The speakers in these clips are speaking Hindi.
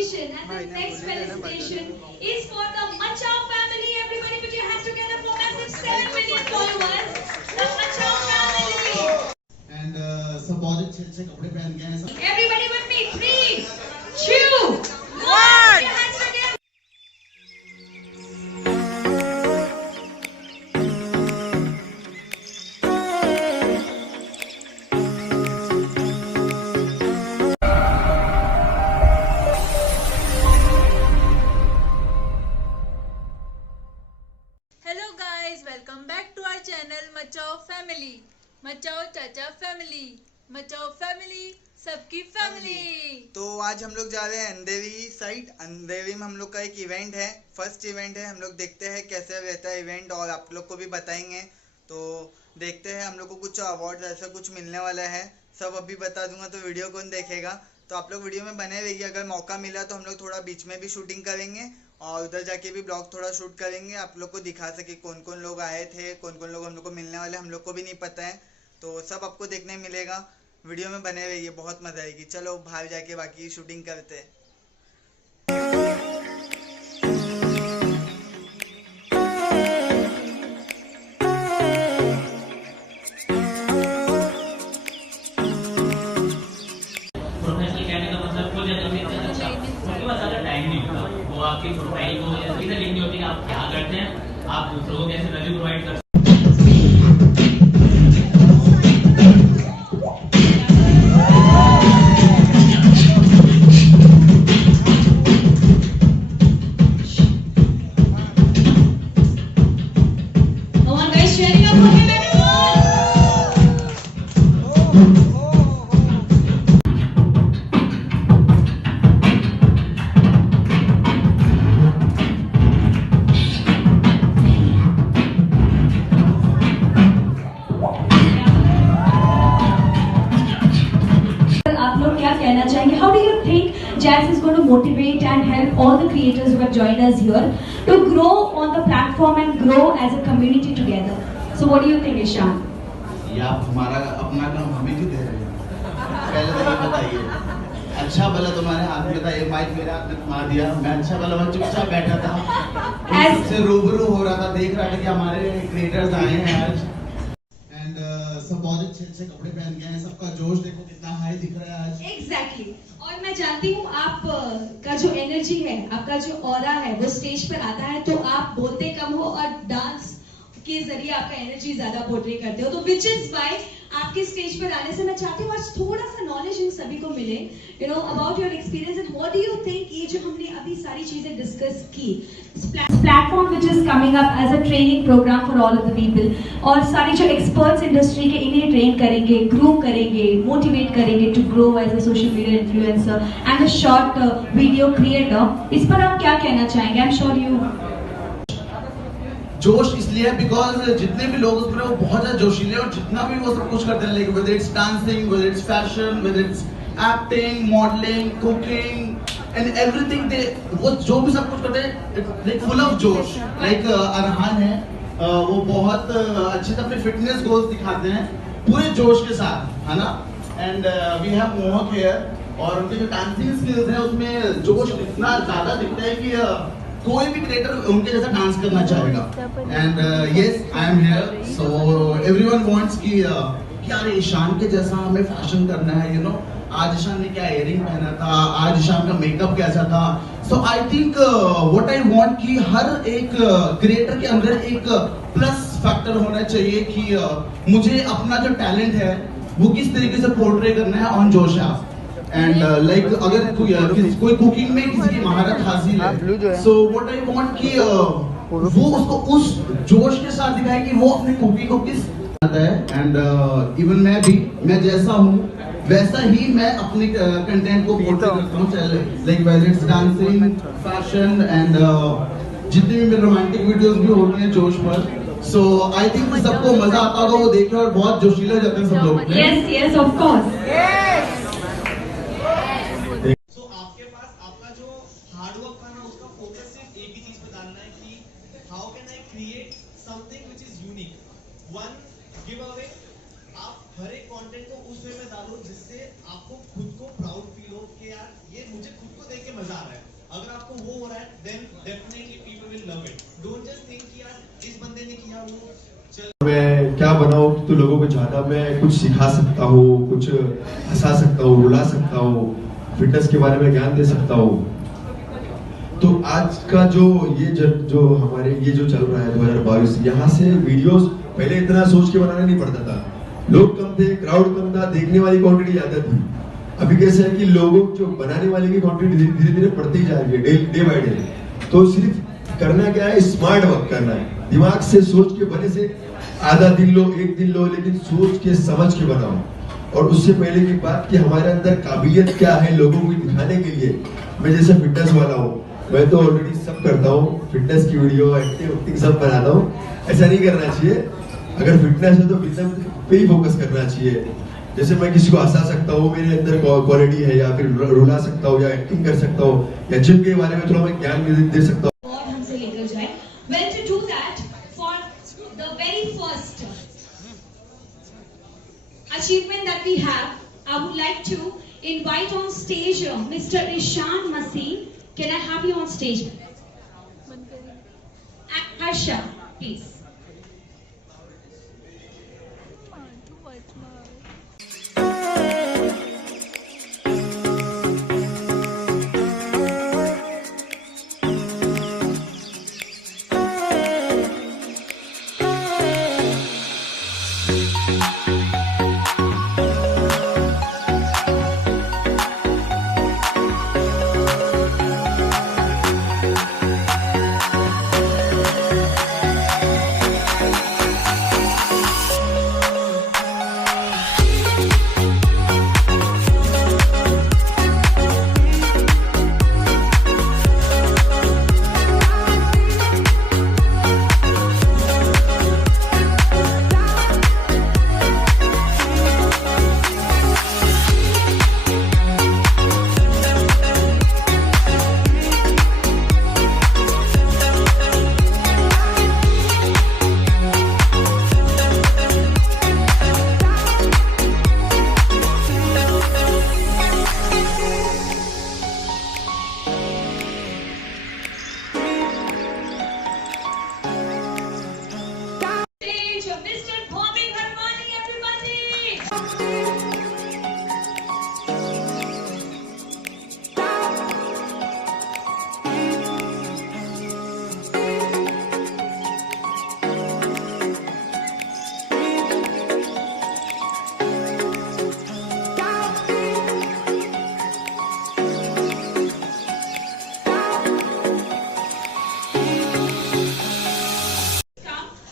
station and the next felicitation is for the Machao family. Everybody put your hands together for massive 7 million followers. The Machao family. And सब बहुत अच्छे कपड़े पहन के हैं सब. Everybody with me. 3, 2, 1. Put your hands together. Hello guys, welcome back to our channel Machao family, Machao Chacha family, Machao family सबकी फैमिली। तो आज हम लोग जा रहे हैं अंधेरी साइड। अंधेरी में हम लोग का एक इवेंट है, फर्स्ट इवेंट है। हम लोग देखते हैं कैसे रहता है इवेंट और आप लोग को भी बताएंगे। तो देखते हैं, हम लोग को कुछ अवार्ड ऐसा कुछ मिलने वाला है, सब अभी बता दूंगा। तो वीडियो कौन देखेगा, तो आप लोग वीडियो में बने रहिए। अगर मौका मिला तो हम लोग थोड़ा बीच में भी शूटिंग करेंगे और उधर जाके भी ब्लॉग थोड़ा शूट करेंगे, आप लोग को दिखा सके कौन कौन लोग आए थे, कौन कौन लोग हम लोग को मिलने वाले, हम लोग को भी नहीं पता है। तो सब आपको देखने मिलेगा, वीडियो में बने रहिए, बहुत मजा आएगी। चलो बाहर जाके बाकी शूटिंग करते हैं। प्रोफेशनल कहने का मतलब कुछ अच्छा, उसके पास ज़्यादा टाइम नहीं होता। वो आपकी प्रोफाइल को ऐसी लिंक नहीं होती कि आप क्या करते हैं, आप दूसरों को कैसे वैल्यू प्रोवाइड करते हैं। Come on guys, cheering up for him everyone. आप लोग क्या कहना चाहेंगे? How do you think Jazz is going to motivate and help all the creators who have joined us here to grow on the platform and grow as a community together? So what do you think, Ishan? ये आप हमारा अपना काम हमें क्यों दे रहे हैं? पहले तो ये बताइए, अच्छा भला तुम्हारे हाथ में था, ये माइक मेरे हाथ में थमा दिया, मैं अच्छा भला मैं चुपचाप बैठा था, इससे रूबरू हो रहा था, देख रहा था कि हमारे क्रिएटर्स आए हैं आज। एंड सब बहुत अच्छे कपड़े पहन के हैं, सबका जोश देखो कितना हाई दिख रहा है आज। Exactly. और मैं जानती हूँ आप का जो एनर्जी है, आपका जो ऑरा है, वो स्टेज पर आता है तो आप बोलते कम हो और डांस के जरिए आपका एनर्जी ज्यादा पोर्ट्रे करते हो। तो विच इज वाई आपके स्टेज पर आने से मैं चाहती हूँ आज थोड़ा सा नॉलेज इन सभी को मिले, you know, about your experience and what do you think. ये जो हमने अभी सारी चीजें डिस्कस की, platform which is coming up as a training program for all of the people, और सारी जो एक्सपर्ट्स इंडस्ट्री के इन्हें ट्रेन करेंगे, ग्रूम करेंगे, मोटिवेट करेंगे to grow as a social media influencer and a short video creator. इस पर आप क्या कहना चाहेंगे? आई एम श्योर यू जोश इसलिए है बिकॉज जितने भी लोग उसमें वो बहुत ज्यादा जोशीले और जितना भी वो सब कुछ करते हैं, like whether it's dancing, whether it's fashion, whether it's acting, modelling, cooking and everything, they वो जो भी सब कुछ करते हैं लाइक फुल ऑफ जोश। लाइक अरहान है, वो बहुत अच्छे से अपने फिटनेस गोल्स दिखाते हैं पूरे जोश के साथ, है ना। एंड वी हैव मोहक हियर, और उनके जो डांसिंग स्किल्स है उसमें जोश इतना ज्यादा दिखता है कि कोई भी क्रिएटर उनके जैसा डांस करना चाहेगा। And yes I am here, so everyone wants कि यार ईशान के जैसा हमें फैशन करना है, यू नो। आज ईशान ने क्या इयरिंग पहना था, आज ईशान का मेकअप कैसा था। So I think what I want कि हर एक क्रिएटर के अंदर एक प्लस फैक्टर होना चाहिए कि मुझे अपना जो टैलेंट है वो किस तरीके से पोर्ट्रे करना है ऑन जोश ऐप। एंड लाइक अगर कोई कुकिंग में किसी की महारत हासिल है, सो व्हाट आई वांट कि वो उसको उस जोश के साथ दिखाए कि वो अपनी कुकिंग को किस आता है। एंड इवन मैं जैसा हूँ वैसा ही मैं अपने कंटेंट को पोर्ट्रे करता हूँ, like whether it's dancing, fashion and जितनी भी मेरे रोमांटिक वीडियोस भी होती हैं जोश पर। सो आई थिंक सबको मजा आता होगा वो देखे और बहुत जोशीले हो जाते हैं सब लोग। Yes yes of course. One give away, आप हर एक कंटेंट को उस वे में डालो जिससे आपको खुद को प्राउड फील हो कि यार ये मुझे खुद को देख के के मजा आ रहा है. अगर आपको वो हो रहा है, then definitely people will love it. Don't just think कि यार इस बंदे ने किया वो चल. मैं क्या बनाऊं तो लोगों को ज्यादा मैं कुछ सिखा सकता हूँ, कुछ हंसा सकता हूँ, रुला सकता हूँ, फिटनेस के बारे में ज्ञान दे सकता हूँ. तो आज का जो हमारे ये जो चल रहा है 2022, यहाँ से वीडियोस पहले इतना सोच के बनाना नहीं पड़ता था. लोग कम थे, क्राउड कम था, देखने वाली क्वांटिटी ज्यादा थी. अभी कैसे है कि लोगों जो बनाने वाले की क्वांटिटी धीरे धीरे बढ़ती ही जा रही है, डे बाय डे. तो सिर्फ करना क्या है, स्मार्ट वर्क करना है. दिमाग से सोच के बने से आधा दिन लो, एक दिन लो, लेकिन सोच के समझ के बनाओ. और उससे पहले की बात कि हमारे अंदर काबिलियत क्या है लोगों को दिखाने के लिए. मैं जैसे फिटनेस वाला हूँ, मैं तो ऑलरेडी सब करता हूँ, फिटनेस की वीडियो, एक्टिंग सब बनाता हूँ. ऐसा नहीं करना चाहिए. अगर फिटनेस है तो फिटनेस पे ही फोकस करना चाहिए. जैसे मैं किसी को हंसा सकता हूँ, मेरे अंदर क्वालिटी है, या फिर रुला सकता हूँ, या एक्टिंग कर सकता हूँ, या जिम के बारे में थोड़ा मैं ज्ञान दे सकता हूँ. और हमसे लेकर जाए. Well, to do that, for the very first achievement that we have, I would like to invite on stage Mr. Ishan Masih. Can I have you on stage? And Harsha, please. Mr. Bobby Harmani, everybody!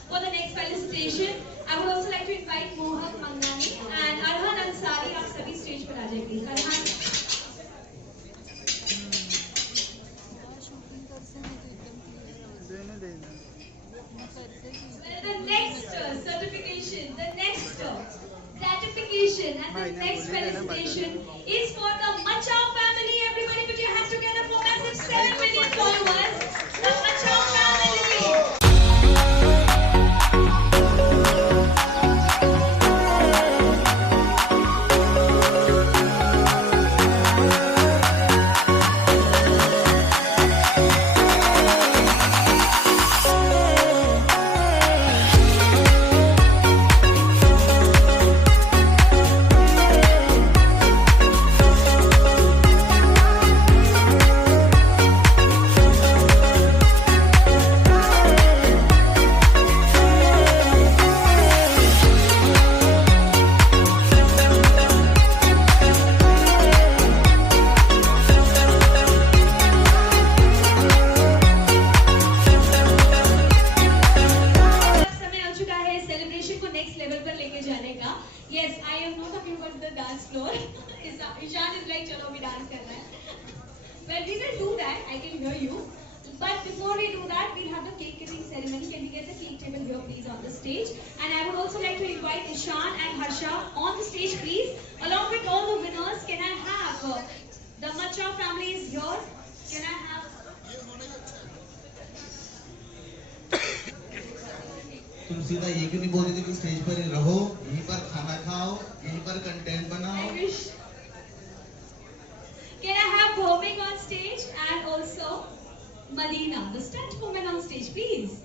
For the next felicitation, I would also like to invite Mohak Mangnani and Arhan Ansari. आप सभी स्टेज पर आ जाइए please. Arhan. Well, the next certification, the next gratification, and the next felicitation is for the Machao family. Everybody, put your hands together for massive 7 million followers. The Machao family. Yes, I am not talking about the dance floor. Ishan is like, chalo, we dance kar rahe hain. Well, we will do that. I can hear you. But before we do that, we'll have the cake cutting ceremony. Can we get the cake table here, please, on the stage? And I would also like to invite Ishan and Harsha on the stage, please. Along with all the winners, can I have the Machao family is here? Can I have? तुम सीधा ये क्यों नहीं बोल रहे थे कि स्टेज पर ही रहो, यहीं पर खाना खाओ, यहीं पर कंटेंट बनाओ. Can I have Bhomik on stage? stage and also Madina, the stunt woman on stage, please.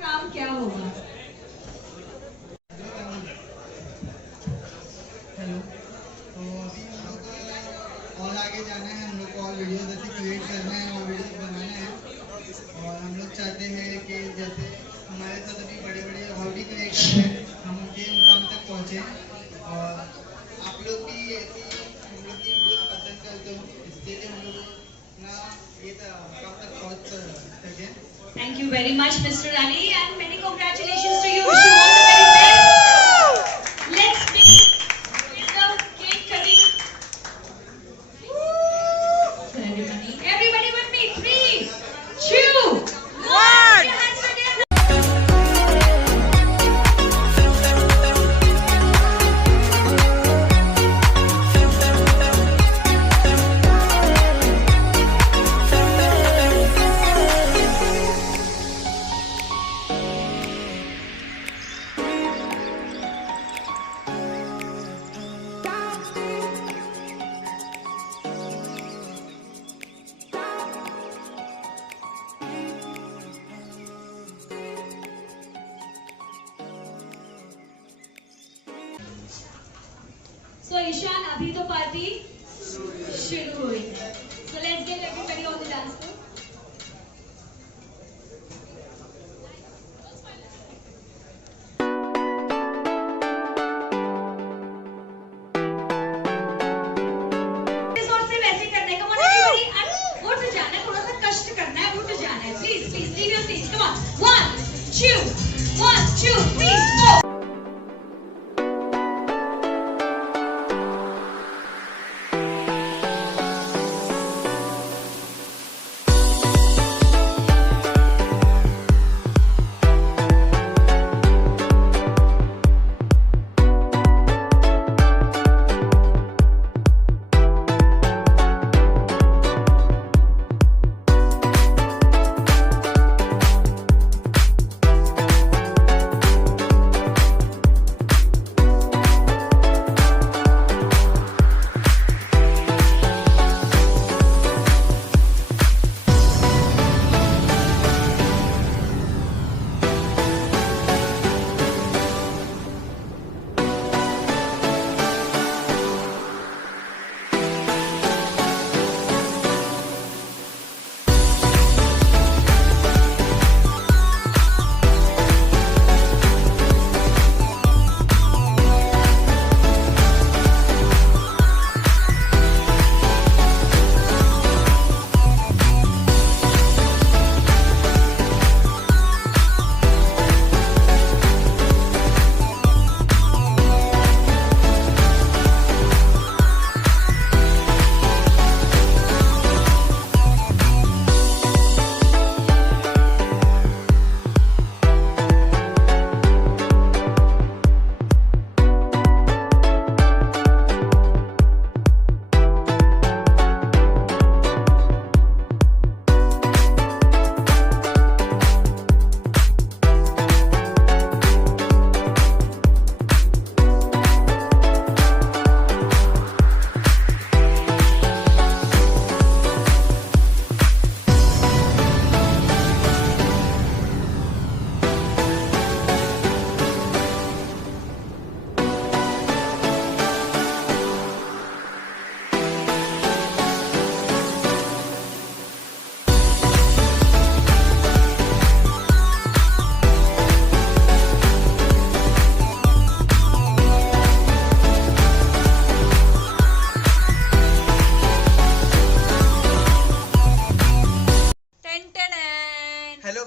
काम क्या होगा? हेलो, तो अभी हम लोग और आगे जाना है, हम लोग को और वीडियो जैसे क्रिएट करना है और वीडियो बनाना है। और हम लोग चाहते हैं कि जैसे हमारे साथ अभी बड़े बड़े हॉबी क्रिएटर हैं, हम उनके मुकाम तक पहुँचे और आप लोग भी ऐसी हम लोग की वीडियो पसंद करते हो, इसके लिए हम लोग ना ये मुकाम तक पहुँच सकें। Thank you very much, Mr. Ali, and many congratulations to you. Wish you all the very best. Let's begin with the cake cutting. So everybody with me. 3, 2, 1. Your hands together. So Ishan, अभी तो पार्टी शुरू हुई है. So let's get everybody on the dance floor. इस ओर से वैसे करना है. Come on everybody, and उठ जाना है, थोड़ा सा कष्ट करना है, उठ जाना है. Please, please leave your seats. Come on. 1, 2, 3, 4.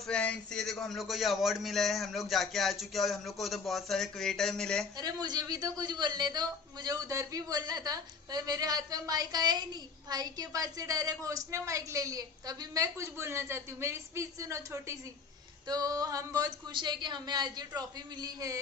Friends, ये देखो हम लोग को ये अवार्ड मिला है, हम लोग जाके आ चुके हैं और हम लोग को उधर बहुत सारे क्रिएटर मिले। अरे मुझे भी तो कुछ बोलने दो, मुझे उधर भी बोलना था पर मेरे हाथ में माइक आया ही नहीं। भाई के पास से डायरेक्ट होस्ट ने माइक ले लिए, तो अभी मैं कुछ बोलना चाहती हूँ। मेरी स्पीच सुनो छोटी सी। तो हम बहुत खुश है कि हमें आज ये ट्रॉफी मिली है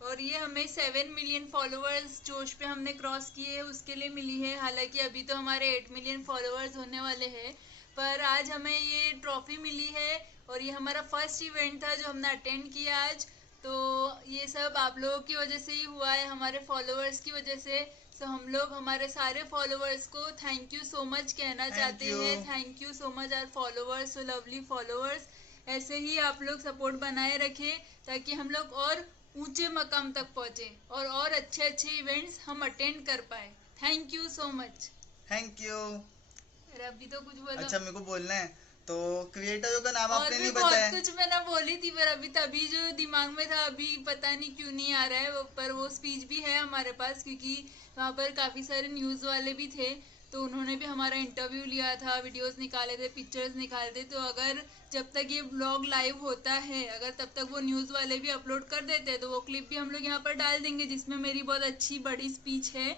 और ये हमें 7 मिलियन फॉलोअर्स जोश पे हमने क्रॉस किए हैं उसके लिए मिली है। हालांकि अभी तो हमारे 8 मिलियन फॉलोअर्स होने वाले हैं, पर आज हमें ये ट्रॉफी मिली है और ये हमारा फर्स्ट इवेंट था जो हमने अटेंड किया आज। तो ये सब आप लोगों की वजह से ही हुआ है, हमारे फॉलोअर्स की वजह से। तो हम लोग हमारे सारे फॉलोअर्स को थैंक यू सो मच कहना चाहते हैं। Thank you so much our followers, so lovely followers. ऐसे ही आप लोग सपोर्ट बनाए रखें ताकि हम लोग और ऊंचे मकाम तक पहुंचे और अच्छे अच्छे इवेंट्स हम अटेंड कर पाए। Thank you so much. Thank you. अरे अभी तो कुछ बोलो। अच्छा मेरे को बोलना है, तो क्रिएटरों का नाम और आपने भी नहीं बहुत बताया। कुछ मैंने बोली थी पर अभी तभी जो दिमाग में था अभी पता नहीं क्यों नहीं आ रहा है पर वो स्पीच भी है हमारे पास, क्योंकि वहाँ पर काफी सारे न्यूज वाले भी थे तो उन्होंने भी हमारा इंटरव्यू लिया था, वीडियोस निकाले थे, पिक्चर्स निकाले थे। तो अगर जब तक ये ब्लॉग लाइव होता है, अगर तब तक वो न्यूज वाले भी अपलोड कर देते हैं तो वो क्लिप भी हम लोग यहाँ पर डाल देंगे जिसमें मेरी बहुत अच्छी बड़ी स्पीच है।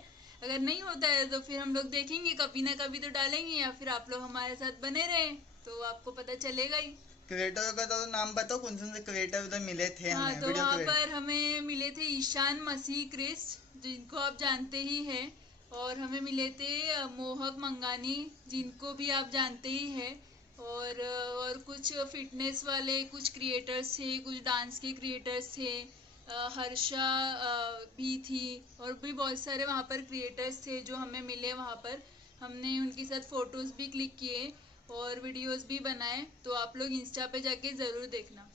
अगर नहीं होता है तो फिर हम लोग देखेंगे, कभी ना कभी तो डालेंगे, या फिर आप लोग हमारे साथ बने रहें तो आपको पता चलेगा ही। क्रिएटरों का तो नाम बताओ, कौन से क्रिएटर उधर मिले थे हाँ, हमें तो वीडियो वहाँ क्रिएटर। पर हमें मिले थे ईशान मसीह क्रिस्ट जिनको आप जानते ही हैं, और हमें मिले थे मोहक मंगानी जिनको भी आप जानते ही हैं, और कुछ फिटनेस वाले कुछ क्रिएटर्स थे, कुछ डांस के क्रिएटर्स थे, हर्षा भी थी, और भी बहुत सारे वहाँ पर क्रिएटर्स थे जो हमें मिले वहाँ पर। हमने उनके साथ फोटोज भी क्लिक किए और वीडियोस भी बनाए, तो आप लोग इंस्टा पे जाके ज़रूर देखना।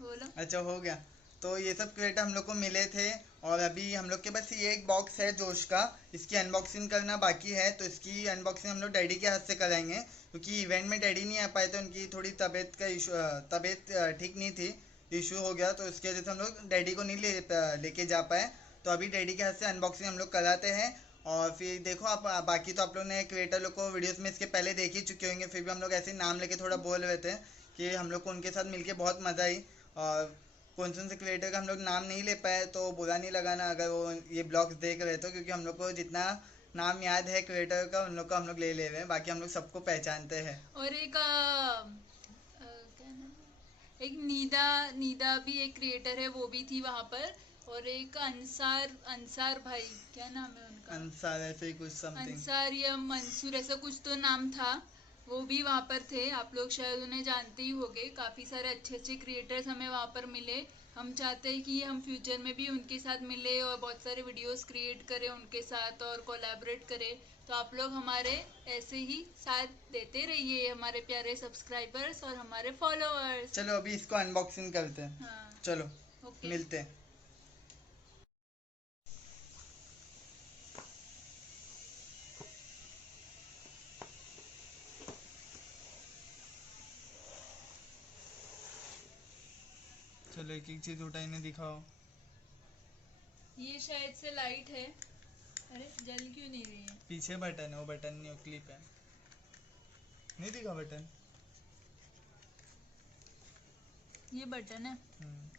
बोलो। अच्छा हो गया, तो ये सब क्रिएटर हम लोग को मिले थे और अभी हम लोग के पास ये एक बॉक्स है जोश का, इसकी अनबॉक्सिंग करना बाकी है। तो इसकी अनबॉक्सिंग हम लोग डैडी के हाथ से कराएंगे क्योंकि इवेंट में डैडी नहीं आ पाए थे, उनकी थोड़ी तबीयत का इशू, तबीयत ठीक नहीं थी, इशू हो गया, तो उसकी वजह से हम लोग डैडी को नहीं लेके जा पाए। तो अभी डैडी के हाथ से अनबॉक्सिंग हम लोग कराते हैं और फिर देखो आप, बाकी तो आप लोग ने क्रिएटर लोग को वीडियोस में इसके पहले देख ही चुके होंगे, फिर भी हम लोग ऐसे नाम लेके थोड़ा बोल रहे थे कि हम लोग को उनके साथ मिलके बहुत मज़ा आई। और कौन से क्रिएटर का हम लोग नाम नहीं ले पाए तो बुरा नहीं लगाना अगर वो ये ब्लॉग्स देख रहे तो, क्योंकि हम लोग को जितना नाम याद है क्रिएटर का उन लोग का हम लोग ले रहे हैं, बाकी हम लोग सबको पहचानते हैं। और एक क्या नाम है? एक नीदा नीदा भी एक क्रिएटर है, वो भी थी वहाँ पर, और एक अंसार भाई, क्या नाम है उनका? अंसार ऐसे ही कुछ समथिंग। अंसार या मंसूर ऐसा कुछ तो नाम था, वो भी वहाँ पर थे। आप लोग शायद उन्हें जानते ही होंगे। काफ़ी सारे अच्छे अच्छे क्रिएटर्स हमें वहाँ पर मिले। हम चाहते हैं कि हम फ्यूचर में भी उनके साथ मिले और बहुत सारे वीडियोस क्रिएट करें उनके साथ और कोलैबोरेट करें। तो आप लोग हमारे ऐसे ही साथ देते रहिए, हमारे प्यारे सब्सक्राइबर्स और हमारे फॉलोअर्स। चलो अभी इसको अनबॉक्सिंग करते हैं। हाँ, चलो ओके। मिलते हैं। चलो एक एक चीज उठाइने दिखाओ। ये शायद से लाइट है। अरे जल क्यों नहीं रही है? पीछे बटन है, वो बटन नहीं, वो क्लिप है। नहीं दिखा बटन? ये बटन है। हम्म।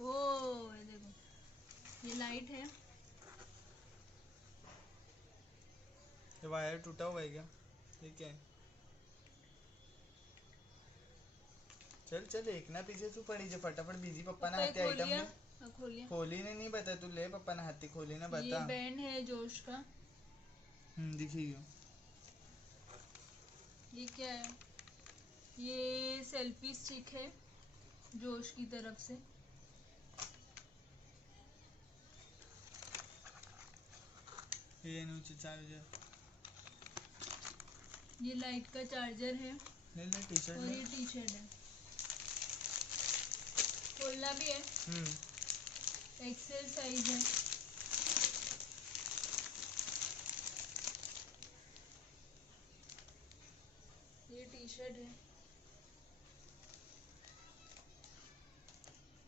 ओ ये देखो, ये लाइट है। ये वायर टूटा हुआ है क्या? ये क्या है? चल चल एक ना पीछे तू पड़ी जे फटाफट बिजी पप्पा ना हाथी आइटम खोलिया, में खोलिया। खोली ने नहीं बता, तू ले पप्पा ना हाथी खोली ना ये बता। बैंड है जोश का। दिखी गयो। ये क्या है? ये सेल्फी स्टिक है जोश की तरफ से। ये नीचे चार्जर। ये लाइट का चार्जर है ले ले टी शर्ट और ले। ये टी शर्ट है। खोलना भी है, एक्सेल साइज है। ये टी शर्ट है।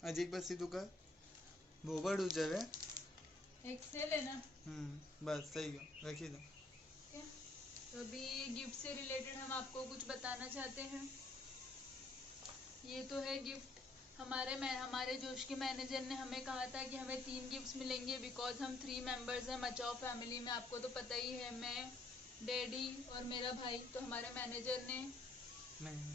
अजीब बसी तू कर बोबड़ उजर है। एक्सेल है ना? बस सही है, रखी दो। ठीक है, तो अभी गिफ्ट से रिलेटेड हम आपको कुछ बताना चाहते हैं। ये तो है गिफ्ट। हमारे जोश के मैनेजर ने हमें कहा था कि हमें 3 गिफ्ट्स मिलेंगे बिकॉज हम 3 मेंबर्स हैं मचाओ फैमिली में। आपको तो पता ही है, मैं, डैडी और मेरा भाई। तो हमारे मैनेजर ने नहीं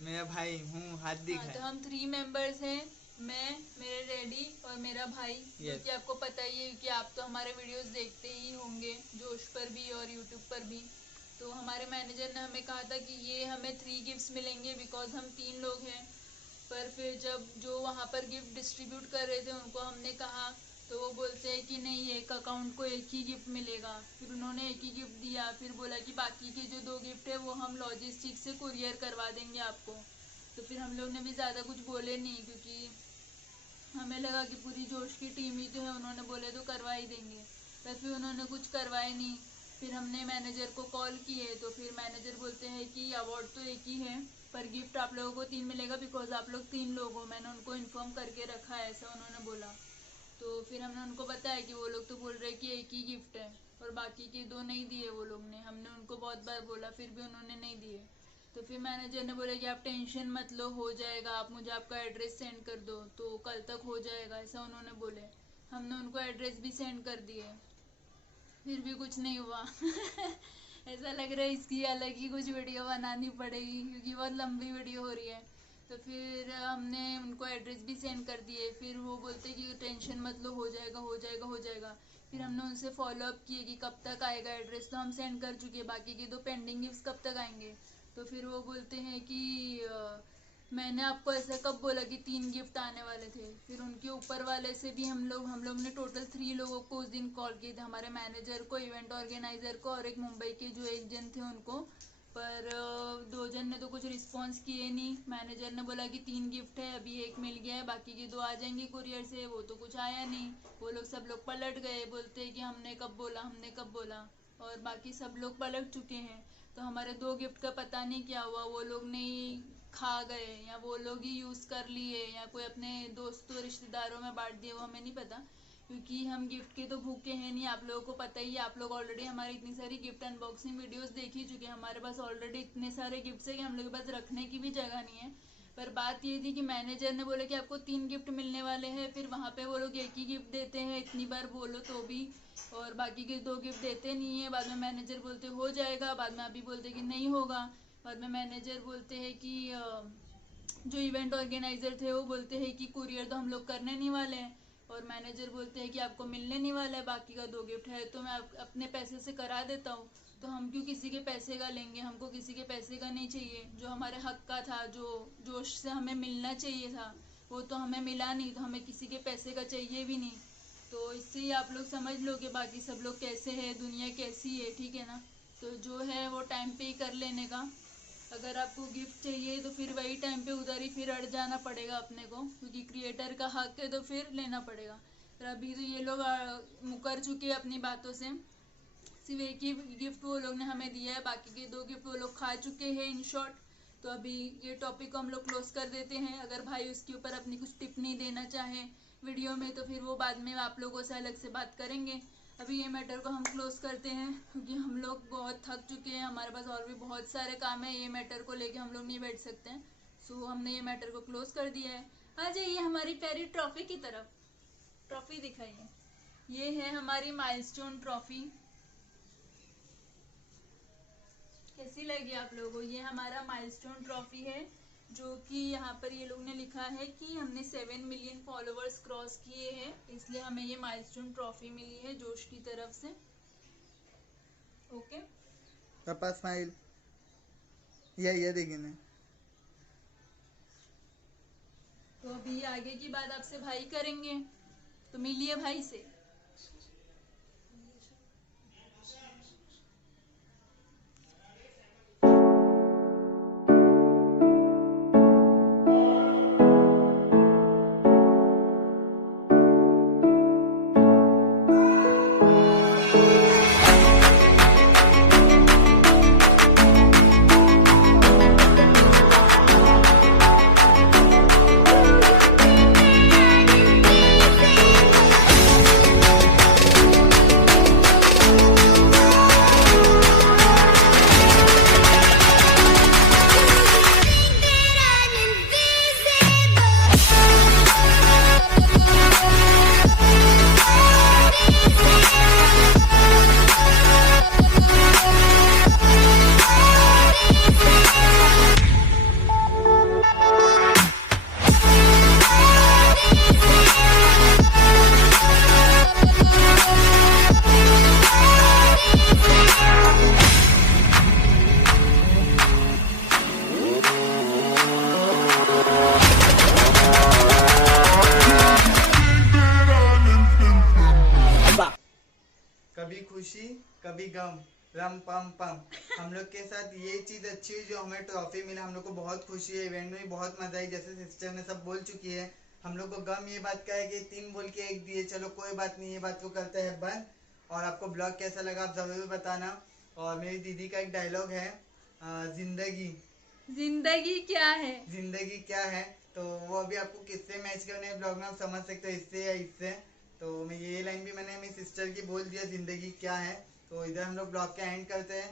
मेरा भाई हूँ, हाथ हाँ, दिखा तो है। हम 3 मेंबर्स हैं मैं, मेरे डैडी और मेरा भाई, क्योंकि आपको पता ही है कि आप तो हमारे वीडियोस देखते ही होंगे, जोश पर भी और यूट्यूब पर भी। तो हमारे मैनेजर ने हमें कहा था कि ये हमें 3 गिफ्ट्स मिलेंगे बिकॉज हम 3 लोग हैं। पर फिर जब जो वहाँ पर गिफ्ट डिस्ट्रीब्यूट कर रहे थे उनको हमने कहा तो वो बोलते हैं कि नहीं, एक अकाउंट को एक ही गिफ्ट मिलेगा। फिर उन्होंने एक ही गिफ्ट दिया, फिर बोला कि बाकी के जो 2 गिफ्ट है वो हम लॉजिस्टिक से कुरियर करवा देंगे आपको। तो फिर हम लोग ने भी ज़्यादा कुछ बोले नहीं, क्योंकि हमें लगा कि पूरी जोश की टीम ही तो है, उन्होंने बोले तो करवा ही देंगे। पर फिर उन्होंने कुछ करवाए नहीं। फिर हमने मैनेजर को कॉल किए तो फिर मैनेजर बोलते हैं कि अवार्ड तो एक ही है पर गिफ्ट आप लोगों को 3 मिलेगा बिकॉज आप लोग 3 लोग हो। मैंने उनको इन्फॉर्म करके रखा है, ऐसा उन्होंने बोला। तो फिर हमने उनको बताया कि वो लोग तो बोल रहे कि एक ही गिफ्ट है और बाकी के 2 नहीं दिए वो लोग ने। हमने उनको बहुत बार बोला फिर भी उन्होंने नहीं दिए। तो फिर मैनेजर ने बोला कि आप टेंशन मत लो, हो जाएगा, आप मुझे आपका एड्रेस सेंड कर दो तो कल तक हो जाएगा, ऐसा उन्होंने बोले। हमने उनको एड्रेस भी सेंड कर दिए, फिर भी कुछ नहीं हुआ। ऐसा लग रहा है इसकी अलग ही कुछ वीडियो बनानी पड़ेगी क्योंकि बहुत लंबी वीडियो हो रही है। तो फिर हमने उनको एड्रेस भी सेंड कर दिए। फिर वो बोलते कि टेंशन मत लो, हो जाएगा हो जाएगा हो जाएगा। फिर हमने उनसे फॉलो अप किए कि कब तक आएगा एड्रेस, तो हम सेंड कर चुके, बाकी के 2 पेंडिंग गिफ्ट्स कब तक आएंगे। तो फिर वो बोलते हैं कि मैंने आपको ऐसा कब बोला कि 3 गिफ्ट आने वाले थे। फिर उनके ऊपर वाले से भी हम लोग ने टोटल 3 लोगों को उस दिन कॉल किए थे, हमारे मैनेजर को, इवेंट ऑर्गेनाइजर को और एक मुंबई के जो एक जन थे उनको। पर 2 जन ने तो कुछ रिस्पॉन्स किए नहीं। मैनेजर ने बोला कि 3 गिफ्ट है, अभी 1 मिल गया है, बाकी के 2 आ जाएंगे कुरियर से। वो तो कुछ आया नहीं, वो लोग सब लोग पलट गए, बोलते हैं कि हमने कब बोला हमने कब बोला, और बाकी सब लोग पलट चुके हैं। तो हमारे 2 गिफ्ट का पता नहीं क्या हुआ, वो लोग नहीं खा गए या वो लोग ही यूज़ कर लिए या कोई अपने दोस्तों रिश्तेदारों में बांट दिए, वो हमें नहीं पता क्योंकि हम गिफ्ट के तो भूखे हैं नहीं। आप लोगों को पता ही है, आप लोग ऑलरेडी हमारी इतनी सारी गिफ्ट अनबॉक्सिंग वीडियोस देख ही चुके हैं। हमारे पास ऑलरेडी इतने सारे गिफ्ट्स है कि हम लोग के पास रखने की भी जगह नहीं है। पर बात ये थी कि मैनेजर ने बोला कि आपको 3 गिफ्ट मिलने वाले हैं, फिर वहाँ पे वो लोग एक ही गिफ्ट देते हैं, इतनी बार बोलो तो भी, और बाकी के 2 गिफ्ट देते नहीं है। बाद में मैनेजर बोलते हो जाएगा, बाद में अभी बोलते कि नहीं होगा। बाद में मैनेजर बोलते हैं कि जो इवेंट ऑर्गेनाइजर थे वो बोलते हैं कि कुरियर तो हम लोग करने नहीं वाले हैं, और मैनेजर बोलते हैं कि आपको मिलने नहीं वाला है, बाकी का 2 गिफ्ट है तो मैं अपने पैसे से करा देता हूँ। तो हम क्यों किसी के पैसे का लेंगे, हमको किसी के पैसे का नहीं चाहिए। जो हमारे हक का था, जो जोश से हमें मिलना चाहिए था, वो तो हमें मिला नहीं, तो हमें किसी के पैसे का चाहिए भी नहीं। तो इससे ही आप लोग समझ लो कि बाकी सब लोग कैसे हैं, दुनिया कैसी है, ठीक है ना। तो जो है वो टाइम पे ही कर लेने का। अगर आपको गिफ्ट चाहिए तो फिर वही टाइम पे उधर ही फिर अड़ जाना पड़ेगा अपने को, क्योंकि क्रिएटर का हक है तो फिर लेना पड़ेगा। पर अभी तो ये लोग मुकर चुके हैं अपनी बातों से। सिर्फ एक ही गिफ्ट वो लोग ने हमें दिया है, बाकी के 2 गिफ्ट वो लोग खा चुके हैं इन शॉर्ट। तो अभी ये टॉपिक को हम लोग क्लोज कर देते हैं। अगर भाई उसके ऊपर अपनी कुछ टिप्पणी देना चाहे वीडियो में तो फिर वो बाद में आप लोगों से अलग से बात करेंगे। अभी ये मैटर को हम क्लोज करते हैं क्योंकि हम लोग बहुत थक चुके हैं, हमारे पास और भी बहुत सारे काम है, ये मैटर को लेके हम लोग नहीं बैठ सकते हैं। सो हमने ये मैटर को क्लोज कर दिया है। आ जाइए हमारी प्यारी ट्रॉफी की तरफ, ट्रॉफी दिखाइए। ये है हमारी माइलस्टोन ट्रॉफी, कैसी लगी आप लोगों को। ये हमारा माइलस्टोन ट्रॉफी है जो कि यहाँ पर ये लोग ने लिखा है कि हमने 7 मिलियन फॉलोअर्स क्रॉस किए हैं, इसलिए हमें ये माइलस्टोन ट्रॉफी मिली है जोश की तरफ से। ओके पापा स्माइल, ये देखिए ना। तो अभी आगे की बात आपसे भाई करेंगे, तो मिलिए भाई से। खुशी कभी गम, रम पम पम। हम लोग के साथ ये चीज़ अच्छी हुई जो हमें ट्रॉफी मिला, हम लोग को बहुत खुशी है। इवेंट में भी बहुत मजा आई, जैसे सिस्टर ने सब बोल चुकी है। हम लोग को गम ये बात का है कि 3 बोल के 1 दिए, चलो कोई बात नहीं, ये बात को करते हैं बंद। और आपको ब्लॉग कैसा लगा आप जरूर बताना। और मेरी दीदी का एक डायलॉग है, जिंदगी जिंदगी क्या है। जिंदगी क्या है, तो वो अभी आपको किससे मैच करने हैं ब्लॉग में आप समझ सकते हो, इससे या इससे। तो मैं ये लाइन भी मैंने मेरी सिस्टर की बोल दिया, जिंदगी क्या है। तो इधर हम लोग ब्लॉग का एंड करते हैं।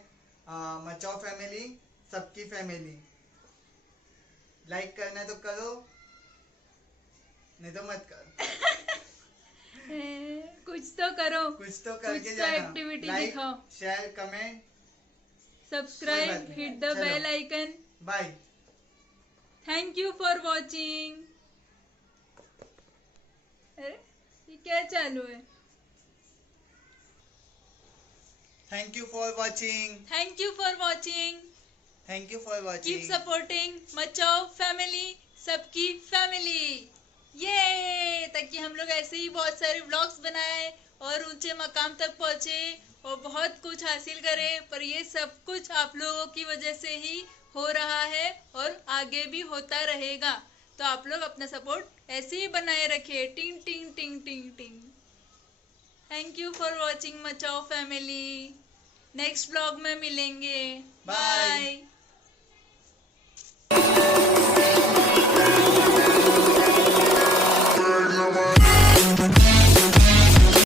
मचाओ फैमिली, सबकी फैमिली। लाइक करना है तो करो, नहीं तो मत करो। कुछ तो करो, कुछ तो करके कुछ तो जाना। एक्टिविटी लाइक, दिखाओ। Share, comment, subscribe, hit the चलो। Bell icon. Bye. Thank you for watching. अरे ये क्या चालू है। Thank you for watching. Thank you for watching. Thank you for keep watching. Supporting Machao family, सबकी फैमिली। ये ताकि हम लोग ऐसे ही बहुत सारे व्लॉग्स बनाए और ऊंचे मकाम तक पहुंचे और बहुत कुछ हासिल करें। पर ये सब कुछ आप लोगों की वजह से ही हो रहा है और आगे भी होता रहेगा। तो आप लोग अपना सपोर्ट ऐसे ही बनाए रखिए। टिंग टिंग टिंग टिंग टिंग। Thank you for watching Macau family. Next blog में मिलेंगे। Bye. बाय।